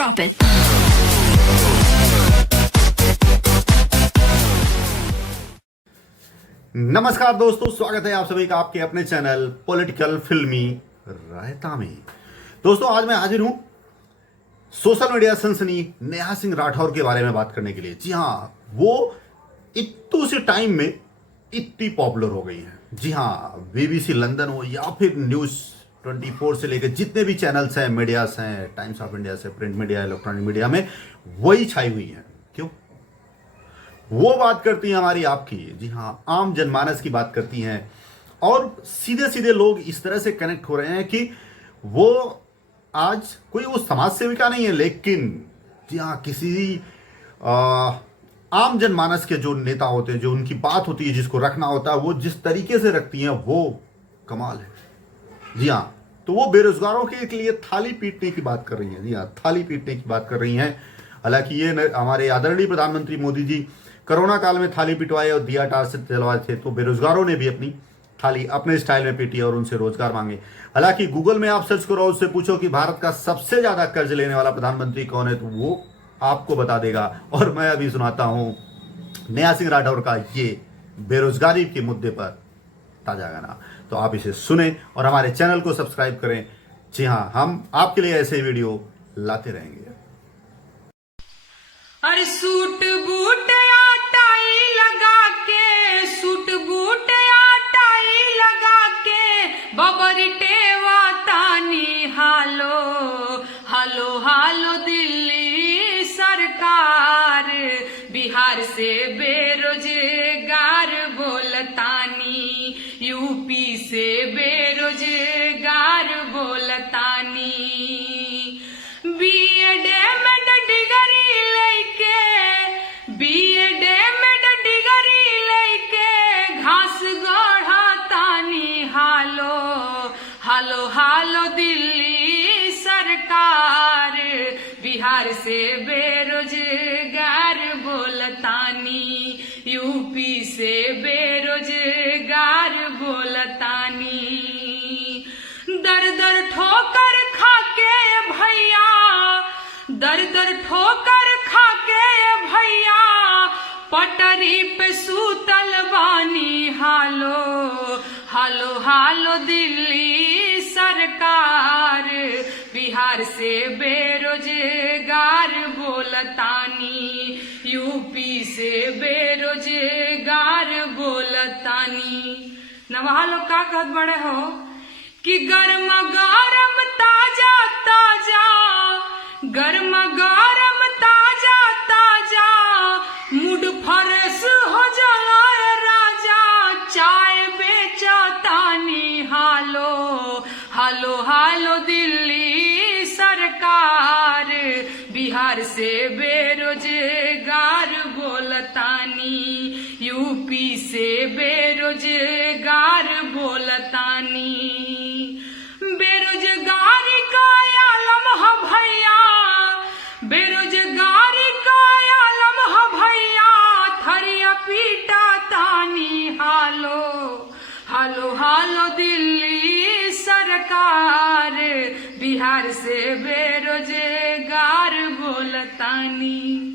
Drop it. नमस्कार दोस्तों, स्वागत है आप सभी का आपके अपने चैनल पॉलिटिकल फिल्मी रायता में। दोस्तों, आज मैं हाजिर हूं सोशल मीडिया सनसनी नेहा सिंह राठौर के बारे में बात करने के लिए। जी हाँ, वो इतने से टाइम में इतनी पॉपुलर हो गई है। जी हाँ, बीबीसी लंदन हो या फिर न्यूज 24 से लेकर जितने भी चैनल्स हैं, मीडियास हैं, टाइम्स ऑफ इंडिया से प्रिंट मीडिया, इलेक्ट्रॉनिक मीडिया में वही छाई हुई है। क्यों? वो बात करती हैं हमारी आपकी, जी हाँ, आम जनमानस की बात करती हैं। और सीधे सीधे लोग इस तरह से कनेक्ट हो रहे हैं कि वो आज कोई वो समाज सेविका नहीं है, लेकिन जी हाँ, किसी आम जनमानस के जो नेता होते हैं, जो उनकी बात होती है, जिसको रखना होता है, वो जिस तरीके से रखती हैं वो कमाल है। जी हाँ, तो वो बेरोजगारों के लिए थाली पीटने की बात कर रही हैं। जी हाँ, थाली पीटने की बात कर रही हैं। हालांकि ये हमारे आदरणीय प्रधानमंत्री मोदी जी कोरोना काल में थाली पिटवाए और दिया टार से जलवाए थे, तो बेरोजगारों ने भी अपनी थाली अपने स्टाइल में पीटी और उनसे रोजगार मांगे। हालांकि गूगल में आप सर्च करो, उससे पूछो कि भारत का सबसे ज्यादा कर्ज लेने वाला प्रधानमंत्री कौन है, तो वो आपको बता देगा। और मैं अभी सुनाता हूं नेहा सिंह राठौर का ये बेरोजगारी के मुद्दे पर ताजा गाना। तो आप इसे सुने और हमारे चैनल को सब्सक्राइब करें। जी हाँ, हम आपके लिए ऐसे वीडियो लाते रहेंगे। अरे सूट बूट आटाई लगा के, सूट बूट आटाई लगा के, बबरी टेवा तानी हालो हालो हालो दिल्ली सरकार, बिहार से बेरोजगार बोलतानी, यूपी से बेरोजगार बोलतानी। बीएड में डिग्री लेके, बीएड में डिग्री लेके, घास गढ़ा तानी हालो हालो हालो दिल्ली सरकार, बिहार से बेरोजगार बोलतानी, यूपी से बेरोजगार बोलतानी। दर दर ठोकर खाके भैया, दर दर ठोकर खाके भैया, पटरी पे सूतल बानी हालो हालो हालो दिल्ली सरकार, बिहार से बेरोजगार बोलतानी, यूपी से बेरोजगार बोलतानी। नवा लोग का कहत बड़े हो कि गर्मा गरम ताजा ताजा, गर्मा गरम ताजा ताजा, मूड फ्रेश हो जाला राजा, चाय बेचतानी हालो हालो हालो दिल्ली सरकार, बिहार से बेरोजगार बोलतानी, यूपी से बेरोजगार बोलतानी। बेरोजगारी का आलम है भैया, बेरोजगारी का आलम है भैया, थरिया पीटा तानी हालो हालो हालो दिल्ली सरकार, बिहार से बेरोजगार बोलतानी।